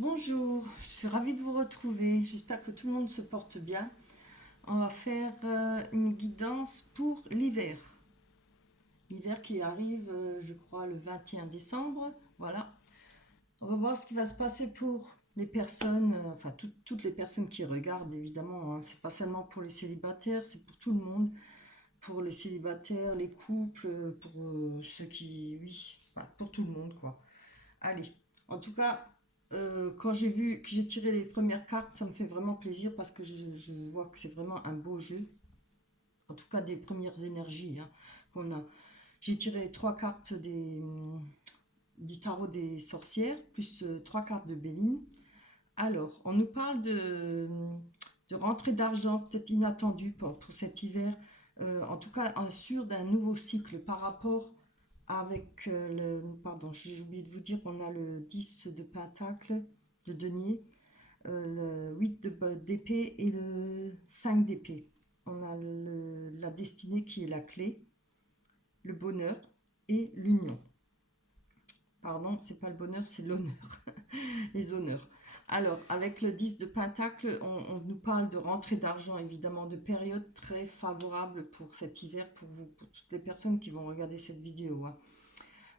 Bonjour, je suis ravie de vous retrouver. J'espère que tout le monde se porte bien. On va faire une guidance pour l'hiver. L'hiver qui arrive, je crois, le 21 décembre. Voilà. On va voir ce qui va se passer pour les personnes, enfin toutes les personnes qui regardent, évidemment. Hein. C'est pas seulement pour les célibataires, c'est pour tout le monde. Pour les célibataires, les couples, pour ceux qui... Oui, enfin, pour tout le monde, quoi. Allez, en tout cas, quand j'ai vu que j'ai tiré les premières cartes, ça me fait vraiment plaisir parce que je vois que c'est vraiment un beau jeu. En tout cas, des premières énergies hein, qu'on a. J'ai tiré trois cartes du tarot des sorcières, plus trois cartes de Béline. Alors, on nous parle de rentrée d'argent peut-être inattendue pour cet hiver. En tout cas, sûr d'un nouveau cycle par rapport avec Pardon, j'ai oublié de vous dire qu'on a le 10 de pentacle, de denier, le 8 d'épée et le 5 d'épée. On a la destinée qui est la clé, le bonheur et l'union. Pardon, c'est pas le bonheur, c'est l'honneur, les honneurs. Alors, avec le 10 de pentacle, on nous parle de rentrée d'argent, évidemment, de période très favorable pour cet hiver, pour vous, pour toutes les personnes qui vont regarder cette vidéo. Hein.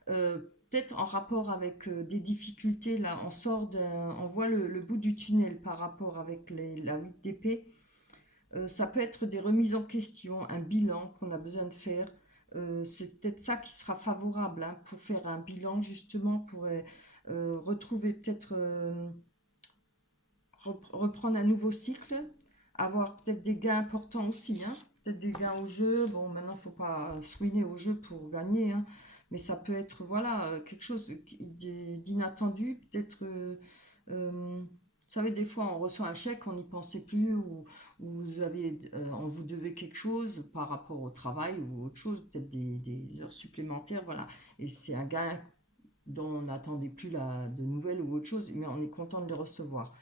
Peut-être en rapport avec des difficultés, là, on voit le bout du tunnel par rapport avec la 8 d'épée. Ça peut être des remises en question, un bilan qu'on a besoin de faire. C'est peut-être ça qui sera favorable hein, pour faire un bilan, justement, pour retrouver peut-être, reprendre un nouveau cycle, avoir peut-être des gains importants aussi, hein, peut-être des gains au jeu. Bon, maintenant, il ne faut pas swinner au jeu pour gagner, hein, mais ça peut être voilà, quelque chose d'inattendu, peut-être. Vous savez, des fois, on reçoit un chèque, on n'y pensait plus, ou on vous devait quelque chose par rapport au travail ou autre chose, peut-être des heures supplémentaires, voilà. Et c'est un gain dont on n'attendait plus de nouvelles ou autre chose, mais on est content de le recevoir.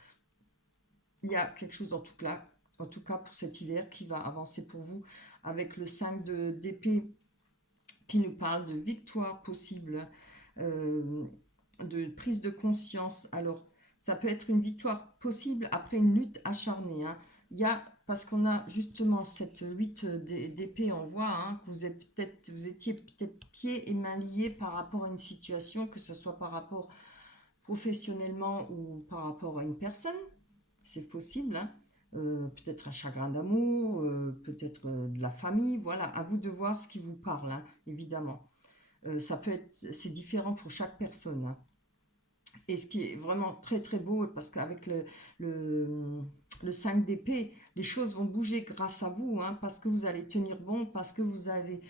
Il y a quelque chose en tout cas pour cet hiver qui va avancer pour vous avec le 5 d'épée qui nous parle de victoire possible, euh, de prise de conscience. Alors, ça peut être une victoire possible après une lutte acharnée. Hein. Il y a, parce qu'on a justement cette 8 d'épée, on voit hein, que vous étiez peut-être pieds et mains liés par rapport à une situation, que ce soit par rapport professionnellement ou par rapport à une personne c'est possible. Hein. Peut-être un chagrin d'amour, peut-être de la famille. Voilà, à vous de voir ce qui vous parle, hein, évidemment. C'est différent pour chaque personne. Hein. Et ce qui est vraiment très très beau, parce qu'avec le, le 5 d'épée, les choses vont bouger grâce à vous, hein, parce que vous allez tenir bon, parce que vous allez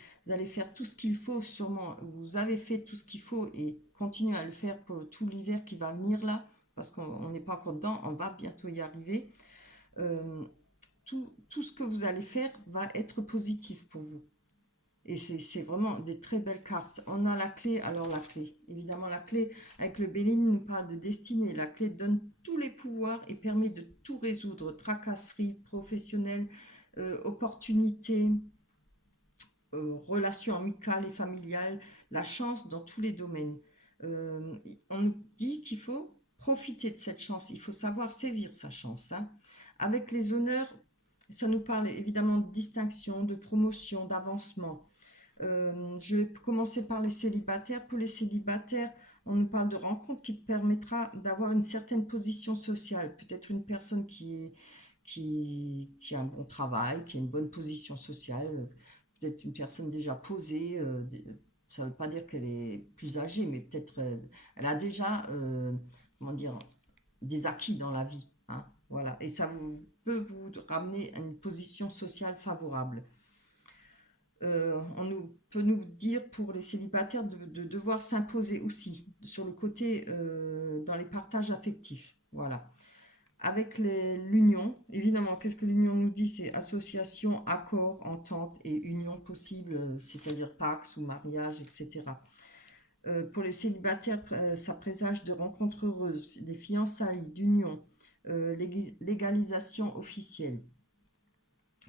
faire tout ce qu'il faut, sûrement. Vous avez fait tout ce qu'il faut et continuez à le faire pour tout l'hiver qui va venir là, parce qu'on n'est pas encore dedans, on va bientôt y arriver tout ce que vous allez faire va être positif pour vous. Et c'est vraiment des très belles cartes. On a la clé, alors la clé, évidemment la clé avec le Béline nous parle de destinée. La clé donne tous les pouvoirs et permet de tout résoudre. Tracasserie professionnelle, opportunités, relations amicales et familiales, la chance dans tous les domaines. On nous dit qu'il faut profiter de cette chance, il faut savoir saisir sa chance. Hein. Avec les honneurs, ça nous parle évidemment de distinction, de promotion, d'avancement. Je vais commencer par les célibataires. Pour les célibataires, on nous parle de rencontre qui permettra d'avoir une certaine position sociale. Peut-être une personne qui a un bon travail, qui a une bonne position sociale, peut-être une personne déjà posée. Ça ne veut pas dire qu'elle est plus âgée, mais peut-être elle a déjà, comment dire, des acquis dans la vie. Hein, voilà. Et ça peut vous ramener à une position sociale favorable. Peut nous dire pour les célibataires de devoir s'imposer aussi sur le côté dans les partages affectifs. Voilà. Avec l'union, évidemment, qu'est-ce que l'union nous dit? C'est association, accord, entente et union possible, c'est-à-dire pax ou mariage, etc. Pour les célibataires, ça présage de rencontres heureuses, des fiançailles, d'union, légalisation officielle.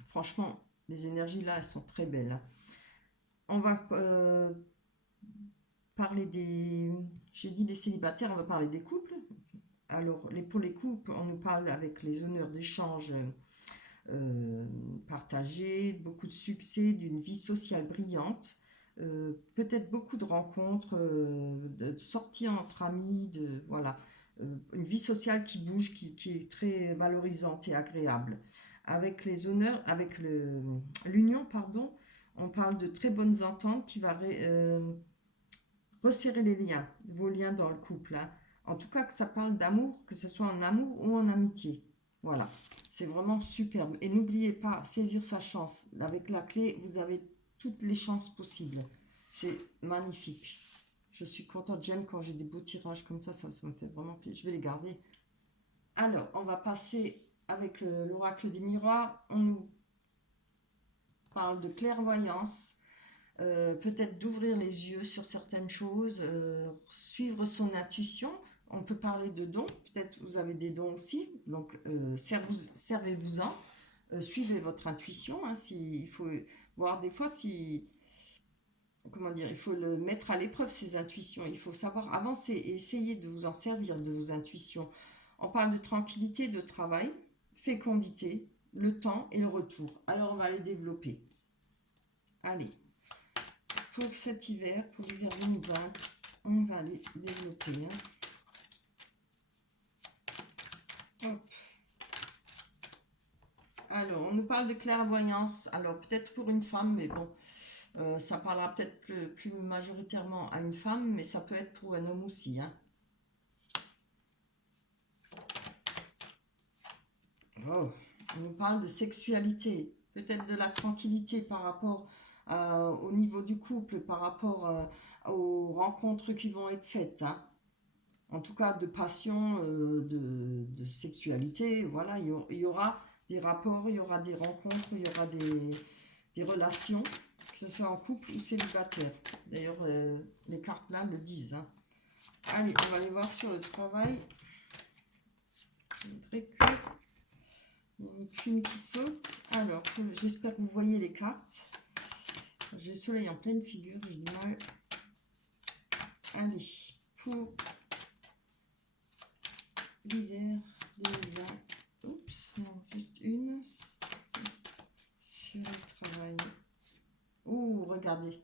Franchement, les énergies là, elles sont très belles. Hein. On va parler des... J'ai dit les célibataires, on va parler des couples. Alors, pour les couples, on nous parle avec les honneurs d'échange partagés, beaucoup de succès, d'une vie sociale brillante, peut-être beaucoup de rencontres, de sorties entre amis, voilà, une vie sociale qui bouge, qui est très valorisante et agréable. Avec les honneurs, avec l'union, pardon, on parle de très bonnes ententes qui va resserrer les liens, vos liens dans le couple, hein. En tout cas, que ça parle d'amour, que ce soit en amour ou en amitié. Voilà, c'est vraiment superbe. Et n'oubliez pas, saisir sa chance. Avec la clé, vous avez toutes les chances possibles. C'est magnifique. Je suis contente, j'aime quand j'ai des beaux tirages comme ça me fait vraiment plaisir. Je vais les garder. Alors, on va passer avec l'oracle des miroirs. On nous parle de clairvoyance. Peut-être d'ouvrir les yeux sur certaines choses, suivre son intuition. On peut parler de dons, peut-être vous avez des dons aussi, donc servez-vous-en, suivez votre intuition, hein, il faut voir des fois si, comment dire, il faut le mettre à l'épreuve ses intuitions, il faut savoir avancer et essayer de vous en servir de vos intuitions. On parle de tranquillité, de travail, fécondité, le temps et le retour. Alors on va les développer. Allez. Pour cet hiver, pour l'hiver 2020, on va les développer. Hein. Alors, on nous parle de clairvoyance. Alors, peut-être pour une femme, mais bon, ça parlera peut-être plus majoritairement à une femme, mais ça peut être pour un homme aussi. Hein. Oh, on nous parle de sexualité, peut-être de la tranquillité par rapport au niveau du couple, par rapport aux rencontres qui vont être faites. Hein. En tout cas, de passion, de sexualité, voilà, il y aura des rapports, il y aura des rencontres, il y aura des relations, que ce soit en couple ou célibataire. D'ailleurs, les cartes là le disent. Hein. Allez, on va aller voir sur le travail. Je voudrais qu'une qui saute. Alors, j'espère que vous voyez les cartes. J'ai le soleil en pleine figure, j'ai du mal. Allez, pour l'hiver 2020. Oups, non, juste une. Sur le travail. Oh, regardez.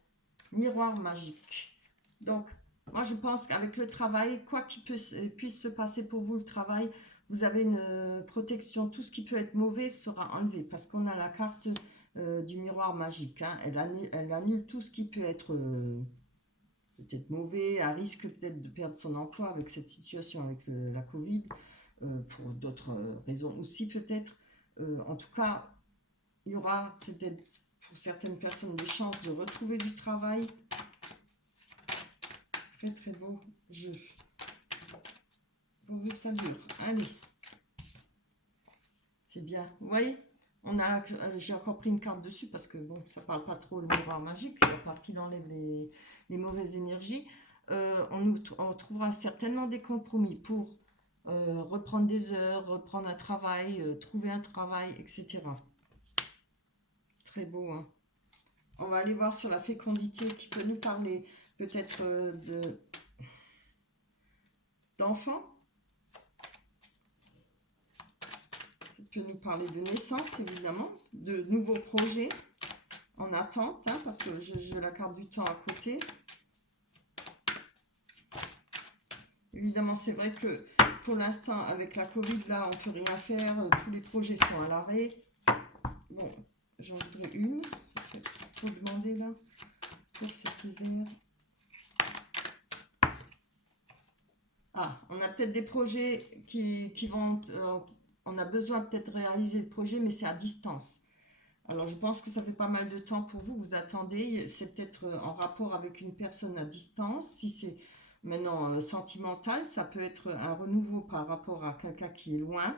Miroir magique. Donc, moi, je pense qu'avec le travail, quoi qu'il puisse se passer pour vous, le travail, vous avez une protection. Tout ce qui peut être mauvais sera enlevé parce qu'on a la carte du miroir magique. Hein. Elle annule tout ce qui peut être peut-être mauvais, à risque peut-être de perdre son emploi avec cette situation, avec la Covid, pour d'autres raisons aussi peut-être. En tout cas, il y aura peut-être pour certaines personnes des chances de retrouver du travail. Très très beau jeu. Pourvu que ça dure. Allez. C'est bien. Vous voyez, j'ai encore pris une carte dessus parce que bon, ça parle pas trop le miroir magique, à part qu'il enlève les mauvaises énergies. On trouvera certainement des compromis pour reprendre des heures, reprendre un travail, trouver un travail, etc. Très beau, hein. On va aller voir sur la fécondité qui peut nous parler peut-être d'enfants. Ça peut nous parler de naissance, évidemment, de nouveaux projets en attente, hein, parce que j'ai la carte du temps à côté. Évidemment, c'est vrai que pour l'instant, avec la Covid, là, on ne peut rien faire. Tous les projets sont à l'arrêt. Bon, j'en voudrais une. Ce serait trop demandé, là, pour cet hiver. Ah, on a peut-être des projets qui vont... on a besoin peut-être de réaliser le projet, mais c'est à distance. Alors, je pense que ça fait pas mal de temps pour vous. Vous attendez. C'est peut-être en rapport avec une personne à distance. Si c'est maintenant sentimental, ça peut être un renouveau par rapport à quelqu'un qui est loin.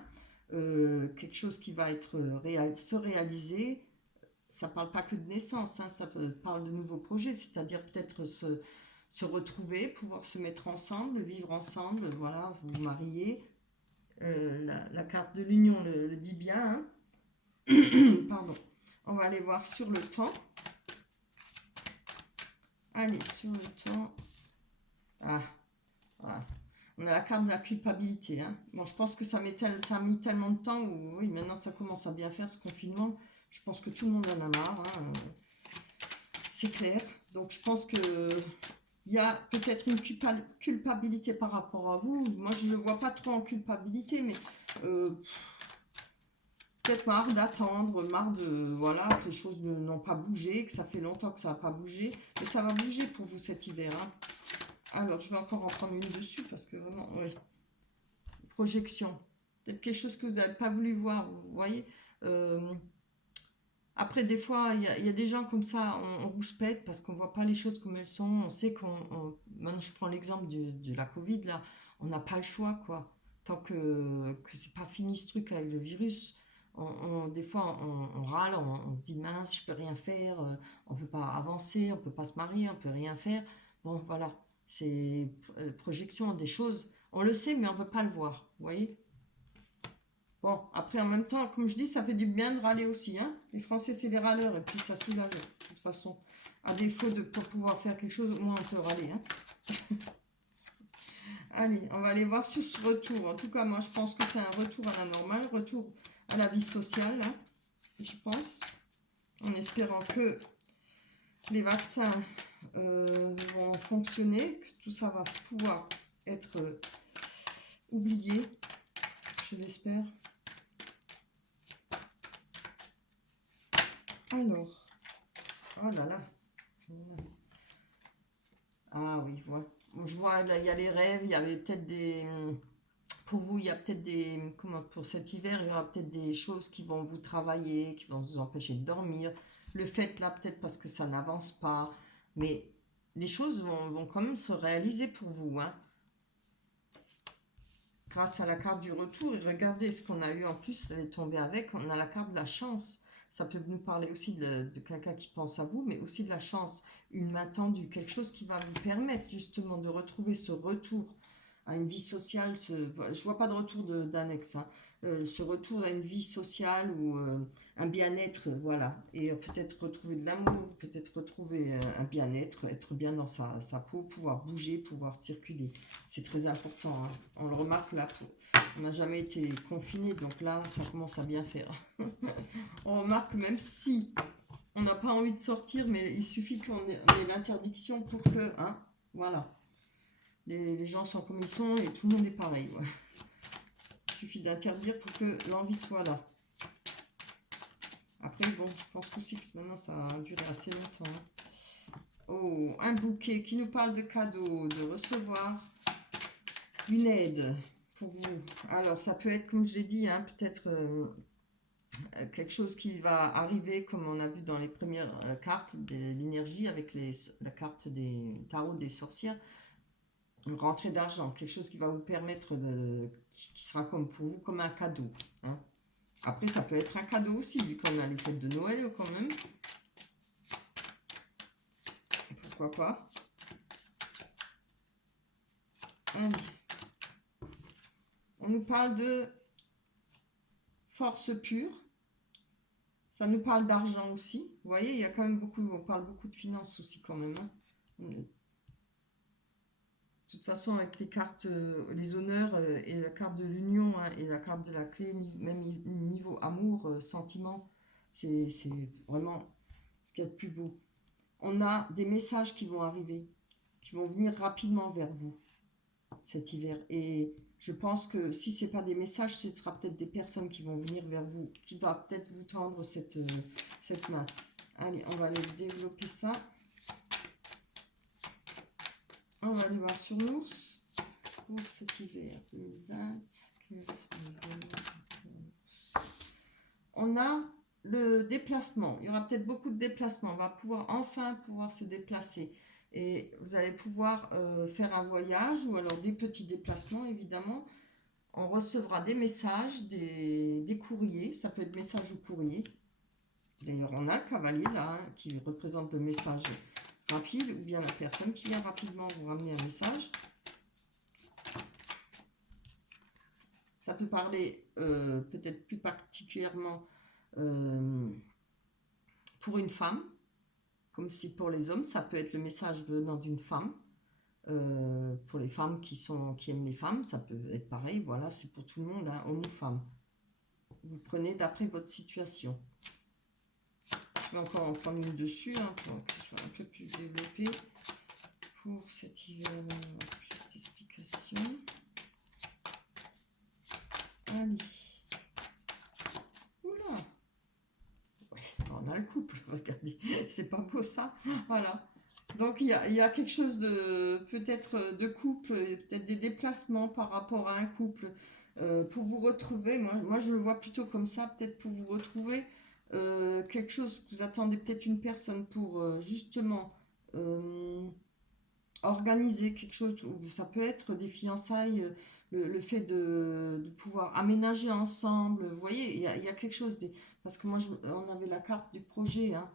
Quelque chose qui va être se réaliser. Ça ne parle pas que de naissance. Hein, parle de nouveaux projets. C'est-à-dire peut-être se retrouver, pouvoir se mettre ensemble, vivre ensemble. Voilà, vous marier. La carte de l'union le dit bien. Hein. Pardon. On va aller voir sur le temps. Allez, sur le temps. Ah, On a la carte de la culpabilité. Hein. Bon, je pense que ça a mis tellement de temps où, oui, maintenant ça commence à bien faire ce confinement. Je pense que tout le monde en a marre. Hein. C'est clair. Donc, je pense que il y a peut-être une culpabilité par rapport à vous. Moi, je ne le vois pas trop en culpabilité, mais euh, peut-être marre d'attendre, marre de, voilà, que les choses n'ont pas bougé, que ça fait longtemps que ça n'a pas bougé. Mais ça va bouger pour vous cet hiver. Hein. Alors, je vais encore en prendre une dessus parce que vraiment, oui. Projection. Peut-être quelque chose que vous n'avez pas voulu voir, vous voyez. Euh, Après, des fois, il y a des gens comme ça, on rouspète parce qu'on ne voit pas les choses comme elles sont. On sait maintenant, je prends l'exemple de la Covid, là. On n'a pas le choix, quoi. Tant que c'est pas fini ce truc avec le virus. Des fois, on râle, on se dit mince, je peux rien faire, on peut pas avancer, on peut pas se marier, on peut rien faire. Bon, voilà. C'est projection des choses. On le sait, mais on veut pas le voir. Vous voyez? Bon, après, en même temps, comme je dis, ça fait du bien de râler aussi. Hein. Les Français, c'est des râleurs, et puis ça soulage, de toute façon. À défaut de pas pouvoir faire quelque chose, au moins on peut râler. Hein. Allez, on va aller voir sur ce retour. En tout cas, moi, je pense que c'est un retour à la normale, retour à la vie sociale, hein, je pense. En espérant que les vaccins vont fonctionner, que tout ça va pouvoir être oublié, je l'espère. Alors, oh là là. Ah oui, ouais. Je vois, là, il y a les rêves, il y avait peut-être des... Pour vous, il y a peut-être des... Comment, pour cet hiver, il y aura peut-être des choses qui vont vous travailler, qui vont vous empêcher de dormir. Le fait, là, peut-être parce que ça n'avance pas. Mais les choses vont quand même se réaliser pour vous, hein. Grâce à la carte du retour, et regardez ce qu'on a eu en plus, elle est tombée avec, on a la carte de la chance. Ça peut nous parler aussi de quelqu'un qui pense à vous, mais aussi de la chance, une main tendue, quelque chose qui va vous permettre justement de retrouver ce retour à une vie sociale. Je vois pas de retour d'annexe, hein. Ce retour à une vie sociale ou un bien-être, voilà. Et peut-être retrouver de l'amour, peut-être retrouver un bien-être, être bien dans sa peau, pouvoir bouger, pouvoir circuler. C'est très important. Hein. On le remarque là, on n'a jamais été confiné, donc là, ça commence à bien faire. On remarque même si on n'a pas envie de sortir, mais il suffit qu'on ait l'interdiction pour que, hein, voilà, les gens sont comme ils sont et tout le monde est pareil. Ouais. Il suffit d'interdire pour que l'envie soit là. Après, bon, je pense aussi que maintenant ça a duré assez longtemps. Hein. Oh, un bouquet qui nous parle de cadeaux, de recevoir une aide pour vous. Alors, ça peut être, comme je l'ai dit, hein, peut-être quelque chose qui va arriver, comme on a vu dans les premières cartes de l'énergie avec la carte des tarots des sorcières. Une rentrée d'argent, quelque chose qui va vous permettre qui sera comme pour vous comme un cadeau. Hein. Après, ça peut être un cadeau aussi, vu qu'on a les fêtes de Noël quand même. Pourquoi pas. Allez. On nous parle de force pure. Ça nous parle d'argent aussi. Vous voyez, il y a quand même beaucoup, on parle beaucoup de finances aussi quand même. Hein. De toute façon, avec les cartes, les honneurs et la carte de l'union hein, et la carte de la clé, même niveau amour, sentiment, c'est vraiment ce qu'il y a de plus beau. On a des messages qui vont arriver, qui vont venir rapidement vers vous cet hiver. Et je pense que si ce n'est pas des messages, ce sera peut-être des personnes qui vont venir vers vous, qui doivent peut-être vous tendre cette main. Allez, on va aller développer ça. On va aller voir sur l'ours pour cet hiver 2020. On a le déplacement. Il y aura peut-être beaucoup de déplacements. On va enfin pouvoir se déplacer. Et vous allez pouvoir faire un voyage ou alors des petits déplacements, évidemment. On recevra des messages, des courriers. Ça peut être message ou courrier. D'ailleurs, on a le cavalier là, hein, qui représente le message rapide ou bien la personne qui vient rapidement vous ramener un message. Ça peut parler peut-être plus particulièrement pour une femme, comme si pour les hommes, ça peut être le message venant d'une femme. Pour les femmes qui aiment les femmes, ça peut être pareil. Voilà, c'est pour tout le monde, hein, homme ou femme. Vous prenez d'après votre situation. Je vais encore en prendre une dessus, hein, pour que ce soit un peu plus développé. Pour cet hiver, plus d'explications. Allez. Oula. Ouais, on a le couple, regardez. C'est pas beau ça. Voilà. Donc il y a quelque chose de peut-être de couple, peut-être des déplacements par rapport à un couple pour vous retrouver. Moi je le vois plutôt comme ça, peut-être pour vous retrouver quelque chose que vous attendez, peut-être une personne pour justement organiser quelque chose, ou ça peut être des fiançailles, le fait de pouvoir aménager ensemble. Vous voyez, il y a quelque chose, parce que moi on avait la carte du projet, hein,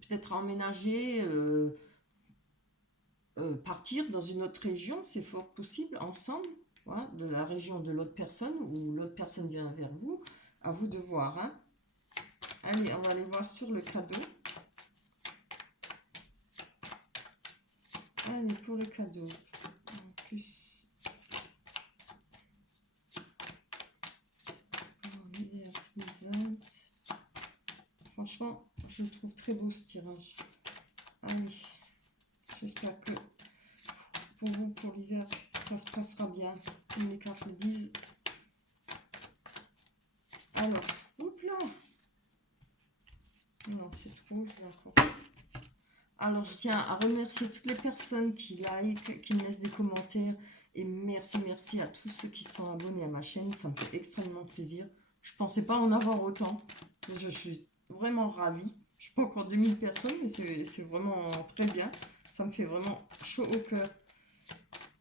peut-être emménager. Partir dans une autre région, c'est fort possible, ensemble, voilà, de la région de l'autre personne, ou l'autre personne vient vers vous, à vous de voir. Hein. Allez, on va aller voir sur le cadeau. Allez, pour le cadeau, en plus, franchement, je le trouve très beau ce tirage. Allez, j'espère que pour vous, pour l'hiver, ça se passera bien, comme les cartes le disent. Alors, hop là. Non, c'est trop, je vais encore. Alors, je tiens à remercier toutes les personnes qui like, qui me laissent des commentaires. Et merci à tous ceux qui sont abonnés à ma chaîne. Ça me fait extrêmement plaisir. Je ne pensais pas en avoir autant. Je suis vraiment ravie. Je ne suis pas encore 2000 personnes, mais c'est vraiment très bien. Ça me fait vraiment chaud au cœur.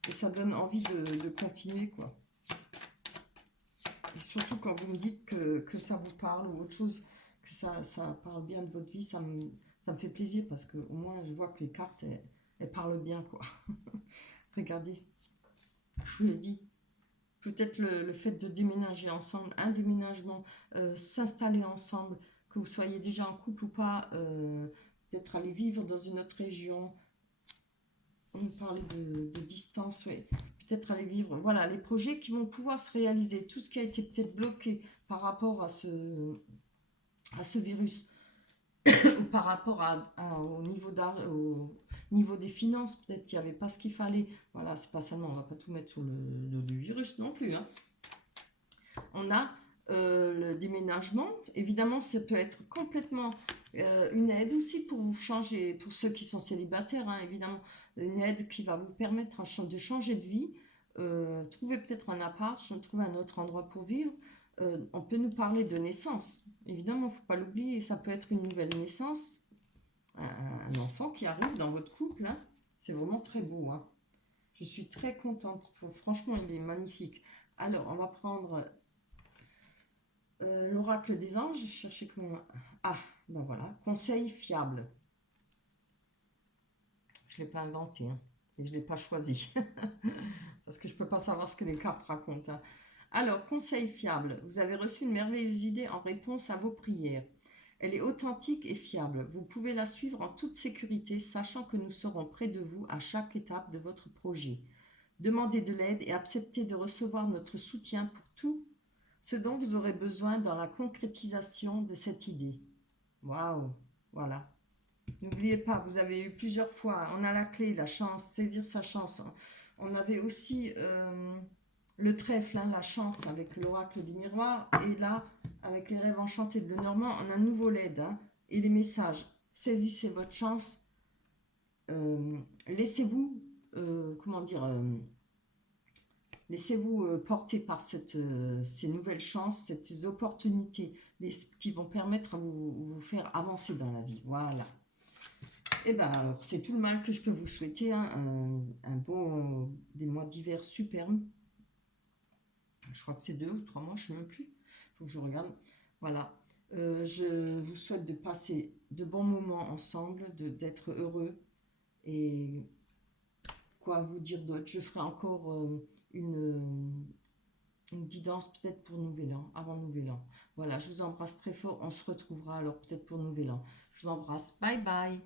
Et ça donne envie de continuer, quoi. Et surtout quand vous me dites que ça vous parle ou autre chose, que ça parle bien de votre vie, ça me fait plaisir parce que au moins je vois que les cartes, elles parlent bien, quoi. Regardez, je vous l'ai dit, peut-être le fait de déménager ensemble, un déménagement, s'installer ensemble, que vous soyez déjà en couple ou pas, peut-être aller vivre dans une autre région. On nous parlait de distance, oui. Peut-être aller vivre, voilà, les projets qui vont pouvoir se réaliser, tout ce qui a été peut-être bloqué par rapport à ce virus, ou par rapport au niveau des finances, peut-être qu'il n'y avait pas ce qu'il fallait. Voilà, c'est pas seulement, on va pas tout mettre sur le virus non plus. Hein. On a le déménagement, évidemment, ça peut être complètement une aide aussi pour vous changer, pour ceux qui sont célibataires, hein, évidemment, une aide qui va vous permettre de changer de vie, trouver peut-être un appart, trouver un autre endroit pour vivre. On peut nous parler de naissance, évidemment, il ne faut pas l'oublier, ça peut être une nouvelle naissance, un enfant qui arrive dans votre couple, hein. C'est vraiment très beau. Hein. Je suis très contente, franchement, il est magnifique. Alors, on va prendre l'oracle des anges, je cherchais comment... Ah, ben voilà, conseil fiable. Je ne l'ai pas inventé, hein, et je ne l'ai pas choisi. Parce que je ne peux pas savoir ce que les cartes racontent. Hein. Alors, conseil fiable. Vous avez reçu une merveilleuse idée en réponse à vos prières. Elle est authentique et fiable. Vous pouvez la suivre en toute sécurité, sachant que nous serons près de vous à chaque étape de votre projet. Demandez de l'aide et acceptez de recevoir notre soutien pour tout ce dont vous aurez besoin dans la concrétisation de cette idée. Waouh, voilà. N'oubliez pas, vous avez eu plusieurs fois, on a la clé, la chance, saisir sa chance. On avait aussi le trèfle, hein, la chance avec l'oracle des miroirs. Et là, avec les rêves enchantés de Lenormand, on a un nouveau LED. Hein, et les messages, saisissez votre chance. Laissez-vous, comment dire... Laissez-vous porter par ces nouvelles chances, ces opportunités qui vont permettre à vous faire avancer dans la vie. Voilà. Et bien, c'est tout le mal que je peux vous souhaiter. Hein. Un bon des mois d'hiver superbes. Je crois que c'est 2 ou 3 mois, je ne sais même plus. Il faut que je regarde. Voilà. Je vous souhaite de passer de bons moments ensemble, d'être heureux. Et quoi vous dire d'autre? Je ferai encore une guidance peut-être pour Nouvel An, avant Nouvel An. Voilà, je vous embrasse très fort. On se retrouvera alors peut-être pour Nouvel An. Je vous embrasse. Bye bye.